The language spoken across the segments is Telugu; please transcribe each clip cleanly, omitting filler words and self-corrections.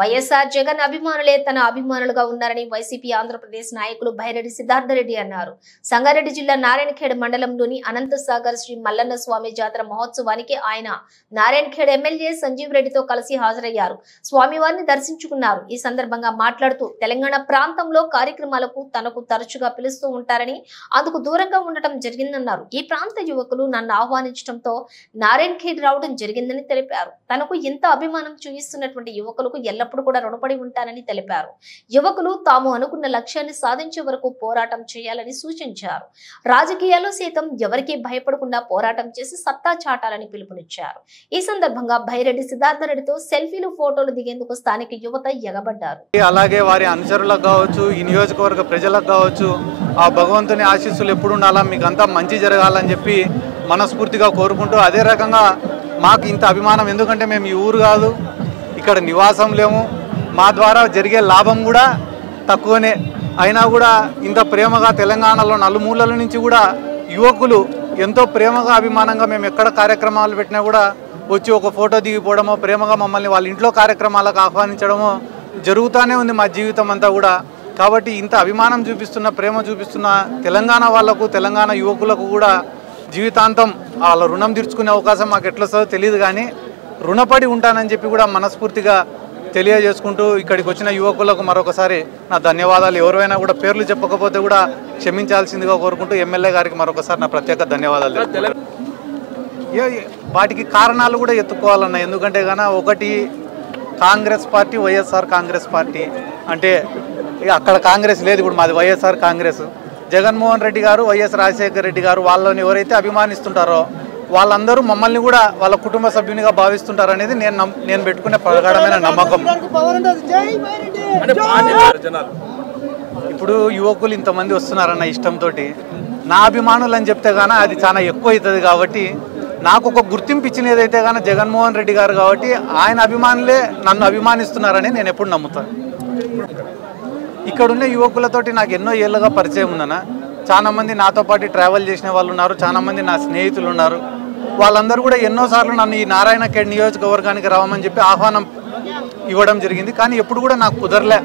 వైఎస్ఆర్ జగన్ అభిమానులే తన అభిమానులుగా ఉన్నారని వైసీపీ ఆంధ్రప్రదేశ్ నాయకులు బైరెడ్డి సిద్ధార్థరెడ్డి అన్నారు. సంగారెడ్డి జిల్లా నారాయణఖేడ్ మండలంలోని అనంతసాగర్ శ్రీ మల్లన్న స్వామి జాతర మహోత్సవానికి ఆయన నారాయణఖేడ్ ఎమ్మెల్యే సంజీవ్ రెడ్డితో కలిసి హాజరయ్యారు. స్వామివారిని దర్శించుకున్నారు. ఈ సందర్భంగా మాట్లాడుతూ తెలంగాణ ప్రాంతంలో కార్యక్రమాలకు తనకు తరచుగా పిలుస్తూ ఉంటారని, అందుకు దూరంగా ఉండటం జరిగిందన్నారు. ఈ ప్రాంత యువకులు నన్ను ఆహ్వానించడంతో నారాయణఖేడ్ రావడం జరిగిందని తెలిపారు. తనకు ఇంత అభిమానం చూపిస్తున్నటువంటి యువకులకు ఎల్లప్పుడూ కూడా రుణపడి ఉంటానని తెలిపారు. యువకులు తాము అనుకున్న లక్ష్యాన్ని సాధించే వరకు పోరాటం చేయాలని సూచించారు. రాజకీయాల్లో సైతం ఎవరికీ భయపడకుండా పోరాటం చేసి సత్తా చాటాలని పిలుపునిచ్చారు. ఈ సందర్భంగా బైరెడ్డి సిద్ధార్థరెడ్డితో సెల్ఫీలు, ఫోటోలు దిగేందుకు స్థానిక యువత ఎగబడ్డారు. అలాగే వారి అనుచరులకు కావచ్చు, ఈ నియోజకవర్గ ప్రజలకు కావచ్చు, ఆ భగవంతుని ఆశీస్సులు ఎప్పుడు ఉండాలా, మీకు అంతా మంచి జరగాలని చెప్పి మనస్ఫూర్తిగా కోరుకుంటూ, అదే రకంగా మాకు ఇంత అభిమానం ఎందుకంటే మేము ఈ ఊరు కాదు, ఇక్కడ నివాసం లేము, మా ద్వారా జరిగే లాభం కూడా తక్కువనే అయినా కూడా ఇంత ప్రేమగా తెలంగాణలో నలుమూలల నుంచి కూడా యువకులు ఎంతో ప్రేమగా అభిమానంగా మేము ఎక్కడ కార్యక్రమాలు పెట్టినా కూడా వచ్చి ఒక ఫోటో దిగిపోవడమో, ప్రేమగా మమ్మల్ని వాళ్ళ ఇంట్లో కార్యక్రమాలకు ఆహ్వానించడమో జరుగుతూనే ఉంది మా జీవితం అంతా కూడా. కాబట్టి ఇంత అభిమానం చూపిస్తున్న, ప్రేమ చూపిస్తున్న తెలంగాణ వాళ్లకు, తెలంగాణ యువకులకు కూడా జీవితాంతం వాళ్ళ రుణం తీర్చుకునే అవకాశం మాకు ఎట్లా వస్తుందో తెలియదు, కానీ రుణపడి ఉంటానని చెప్పి కూడా మనస్ఫూర్తిగా తెలియజేసుకుంటూ ఇక్కడికి వచ్చిన యువకులకు మరొకసారి నా ధన్యవాదాలు. ఎవరైనా కూడా పేర్లు చెప్పకపోతే కూడా క్షమించాల్సిందిగా కోరుకుంటూ ఎమ్మెల్యే గారికి మరొకసారి నా ప్రత్యేక ధన్యవాదాలు. వాటికి కారణాలు కూడా ఎత్తుకోవాలన్న, ఎందుకంటే కన్నా ఒకటి కాంగ్రెస్ పార్టీ, వైఎస్ఆర్ కాంగ్రెస్ పార్టీ అంటే అక్కడ కాంగ్రెస్ లేదు, ఇప్పుడు మాది వైఎస్ఆర్ కాంగ్రెస్. జగన్మోహన్ రెడ్డి గారు, వైఎస్ రాజశేఖర రెడ్డి గారు వాళ్ళని ఎవరైతే అభిమానిస్తుంటారో వాళ్ళందరూ మమ్మల్ని కూడా వాళ్ళ కుటుంబ సభ్యునిగా భావిస్తుంటారు అనేది నేను పెట్టుకునే ప్రగాఢమైన నమ్మకం. ఇప్పుడు యువకులు ఇంతమంది వస్తున్నారన్న ఇష్టంతో నా అభిమానులు అని చెప్తే గాన అది చాలా ఎక్కువ అవుతుంది. కాబట్టి నాకు ఒక గుర్తింపు ఇచ్చినదైతే గాన జగన్మోహన్ రెడ్డి గారు, కాబట్టి ఆయన అభిమానులే నన్ను అభిమానిస్తున్నారని నేను ఎప్పుడు నమ్ముతాను. ఇక్కడున్న యువకులతోటి నాకు ఎన్నో ఏళ్ళుగా పరిచయం ఉందన్న. చాలా మంది నాతో పాటు ట్రావెల్ చేసిన వాళ్ళు ఉన్నారు, చాలా మంది నా స్నేహితులు ఉన్నారు. వాళ్ళందరూ కూడా ఎన్నోసార్లు నన్ను ఈ నారాయణఖేడ్ నియోజకవర్గానికి రావమని చెప్పి ఆహ్వానం ఇవ్వడం జరిగింది, కానీ ఎప్పుడు కూడా నాకు కుదరలే.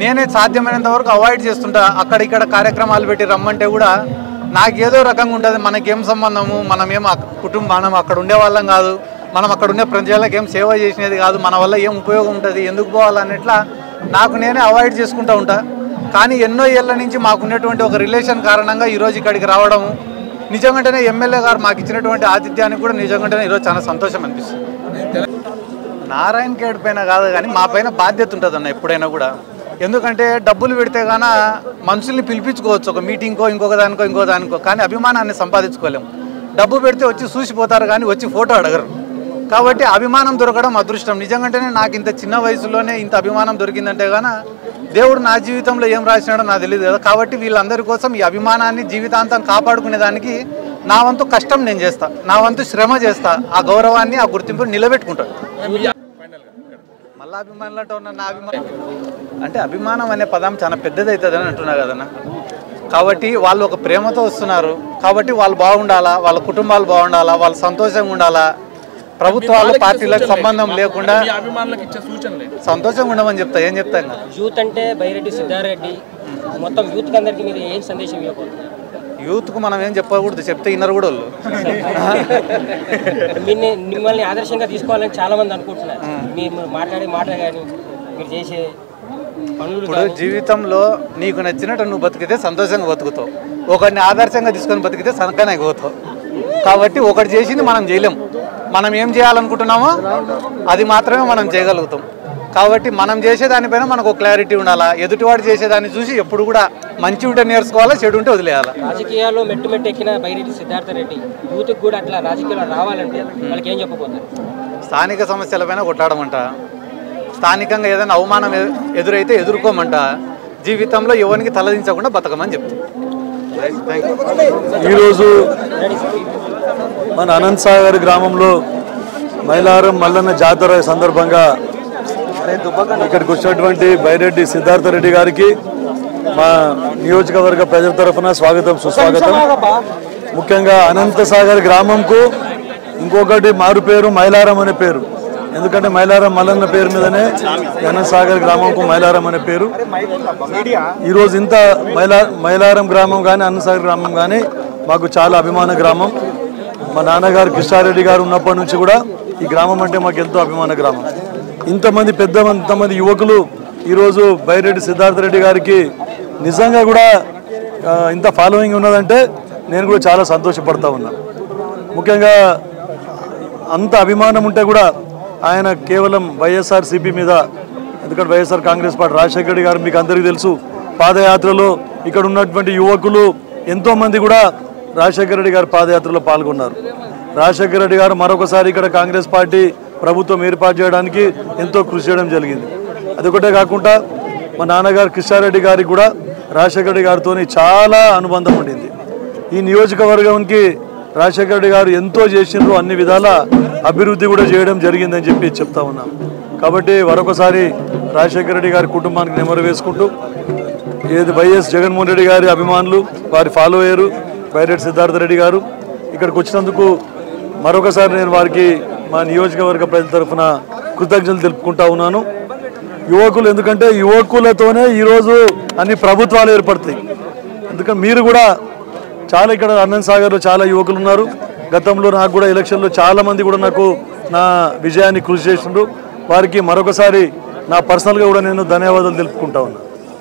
నేనే సాధ్యమైనంత వరకు అవాయిడ్ చేస్తుంటా. అక్కడిక్కడ కార్యక్రమాలు పెట్టి రమ్మంటే కూడా నాకేదో రకంగా ఉంటుంది, మనకేం సంబంధము, మనమేం మనం అక్కడ ఉండే వాళ్ళం కాదు, మనం అక్కడ ఉండే ప్రజలకు ఏం సేవ చేసినది కాదు, మన వల్ల ఏం ఉపయోగం ఉంటుంది, ఎందుకు పోవాలన్నట్లా నాకు నేనే అవాయిడ్ చేసుకుంటూ ఉంటా. కానీ ఎన్నో ఏళ్ల నుంచి మాకున్నటువంటి ఒక రిలేషన్ కారణంగా ఈరోజు ఇక్కడికి రావడము నిజంగానే ఎమ్మెల్యే గారు మాకు ఇచ్చినటువంటి ఆతిథ్యానికి కూడా నిజంగానే ఈరోజు చాలా సంతోషం అనిపిస్తుంది. నారాయణఖేడ్ పైన కాదు కానీ మా పైన బాధ్యత ఉంటుంది అన్న ఎప్పుడైనా కూడా. ఎందుకంటే డబ్బులు పెడితే గాన మనుషుల్ని పిలిపించుకోవచ్చు, ఒక మీటింగ్కో, ఇంకొక దానికో, కానీ అభిమానాన్ని సంపాదించుకోలేము. డబ్బు పెడితే వచ్చి చూసిపోతారు కానీ వచ్చి ఫోటో అడగరు. కాబట్టి అభిమానం దొరకడం అదృష్టం. నిజంగానే నాకు ఇంత చిన్న వయసులోనే ఇంత అభిమానం దొరికిందంటే గాన దేవుడు నా జీవితంలో ఏం రాసినాడో నాకు తెలియదు కదా. కాబట్టి వీళ్ళందరి కోసం ఈ అభిమానాన్ని జీవితాంతం కాపాడుకునే దానికి నా వంతు కష్టం నేను చేస్తా, నా వంతు శ్రమ చేస్తా, ఆ గౌరవాన్ని, ఆ గుర్తింపుని నిలబెట్టుకుంటాను. మళ్ళీ అభిమానులు ఉన్న నా అభిమానం అంటే అభిమానం అనే పదం చాలా పెద్దది అవుతుందని అంటున్నా కదన్న. కాబట్టి వాళ్ళు ఒక ప్రేమతో వస్తున్నారు, కాబట్టి వాళ్ళు బాగుండాలా, వాళ్ళ కుటుంబాలు బాగుండాలా, వాళ్ళు సంతోషంగా ఉండాలా, ప్రభుత్వాలు పార్టీలకు సంబంధం లేకుండా సంతోషంగా ఉండమని చెప్తా. ఏం చెప్తాను, యూత్ అంటే బైరెడ్డి సిద్ధారెడ్డి మొత్తం యూత్ అందరికి మీరు ఏం సందేశం ఇవ్వకూడదు? యూత్కు మనం ఏం చెప్పకూడదు, చెప్తే ఇన్నర్ కూడా వాళ్ళు మిమ్మల్ని ఆదర్శంగా తీసుకోవాలని చాలా మంది అనుకుంటున్నారు. మీరు మాట్లాడే మాట కానీ మీరు చేసే పనులు, ఇప్పుడు జీవితంలో నీకు నచ్చినట్టు నువ్వు బతికితే సంతోషంగా బతుకుతావు, ఒకరిని ఆదర్శంగా తీసుకొని బతికితే సనకనే పోతావు. కాబట్టి ఒకటి చేసింది మనం చేయలేం, మనం ఏం చేయాలనుకుంటున్నామో అది మాత్రమే మనం చేయగలుగుతాం. కాబట్టి మనం చేసేదానిపైన మనకు క్లారిటీ ఉండాలా, ఎదుటివాడు చేసేదాన్ని చూసి ఎప్పుడు కూడా మంచి ఉంటే నేర్చుకోవాలా, చెడు ఉంటే వదిలేయాలా. రాజకీయాల్లో మెట్టు ఎక్కిన బైరెడ్డి సిద్ధార్థరెడ్డి యూత్కి కూడా అట్లా రాజకీయాల్లో రావాలంటే వాళ్ళకి ఏం చెప్పబోతారు? స్థానిక సమస్యలపైన కొట్లాడమంట, స్థానికంగా ఏదైనా అవమానం ఎదురైతే ఎదుర్కోమంట, జీవితంలో ఎవరికి తలదించకుండా బతకమని చెప్తాం. ఈరోజు మన అనంతసాగర్ గ్రామంలో మైలారం మల్లన్న జాతర సందర్భంగా ఇక్కడికి వచ్చినటువంటి బైరెడ్డి సిద్ధార్థరెడ్డి గారికి మా నియోజకవర్గ ప్రజల తరఫున స్వాగతం, సుస్వాగతం. ముఖ్యంగా అనంతసాగర్ గ్రామంకు ఇంకొకటి మారు పేరు మైలారం అనే పేరు. ఎందుకంటే మైలారం మల్లన్న పేరు మీదనే అనంతసాగర్ గ్రామంకు మైలారం అనే పేరు. ఈరోజు ఇంత మైలారం గ్రామం కానీ అనంతసాగర్ గ్రామం కానీ మాకు చాలా అభిమాన గ్రామం. మా నాన్నగారు కృష్ణారెడ్డి గారు ఉన్నప్పటి నుంచి కూడా ఈ గ్రామం అంటే మాకు ఎంతో అభిమాన గ్రామం. ఇంతమంది యువకులు ఈరోజు బైరెడ్డి సిద్ధార్థ రెడ్డి గారికి నిజంగా కూడా ఇంత ఫాలోయింగ్ ఉన్నదంటే నేను కూడా చాలా సంతోషపడతా ఉన్నా. ముఖ్యంగా అంత అభిమానం ఉంటే కూడా ఆయన కేవలం వైఎస్ఆర్సీపీ మీద, ఎందుకంటే వైఎస్ఆర్ కాంగ్రెస్ పార్టీ రాజశేఖర రెడ్డి గారు మీకు అందరికీ తెలుసు, పాదయాత్రలో ఇక్కడ ఉన్నటువంటి యువకులు ఎంతోమంది కూడా రాజశేఖర రెడ్డి గారు పాదయాత్రలో పాల్గొన్నారు. రాజశేఖర రెడ్డి గారు మరొకసారి ఇక్కడ కాంగ్రెస్ పార్టీ ప్రభుత్వం ఏర్పాటు చేయడానికి ఎంతో కృషి చేయడం జరిగింది. అదొకటే కాకుండా మా నాన్నగారు కృష్ణారెడ్డి గారికి కూడా రాజశేఖర రెడ్డి గారితో చాలా అనుబంధం ఉండింది. ఈ నియోజకవర్గానికి రాజశేఖర రెడ్డి గారు ఎంతో చేసిండ్రు, అన్ని విధాల అభివృద్ధి కూడా చేయడం జరిగిందని చెప్పి చెప్తా ఉన్నాం. కాబట్టి మరొకసారి రాజశేఖర రెడ్డి గారి కుటుంబానికి నెమరు వేసుకుంటూ ఏది వైఎస్ జగన్మోహన్ రెడ్డి గారి అభిమానులు, వారి ఫాలోయరు బైరెడ్డి సిద్ధార్థ రెడ్డి గారు ఇక్కడికి వచ్చినందుకు మరొకసారి నేను వారికి మా నియోజకవర్గ ప్రజల తరఫున కృతజ్ఞతలు తెలుపుకుంటా ఉన్నాను. యువకులు, ఎందుకంటే యువకులతోనే ఈరోజు అన్ని ప్రభుత్వాలు ఏర్పడతాయి. ఎందుకంటే మీరు కూడా చాలా ఇక్కడ అనంతసాగర్లో చాలా యువకులు ఉన్నారు. గతంలో నాకు కూడా ఎలక్షన్లో చాలామంది కూడా నాకు నా విజయాన్ని కృషి చేసిండ్రు. వారికి మరొకసారి నా పర్సనల్గా కూడా నేను ధన్యవాదాలు తెలుపుకుంటా ఉన్నాను.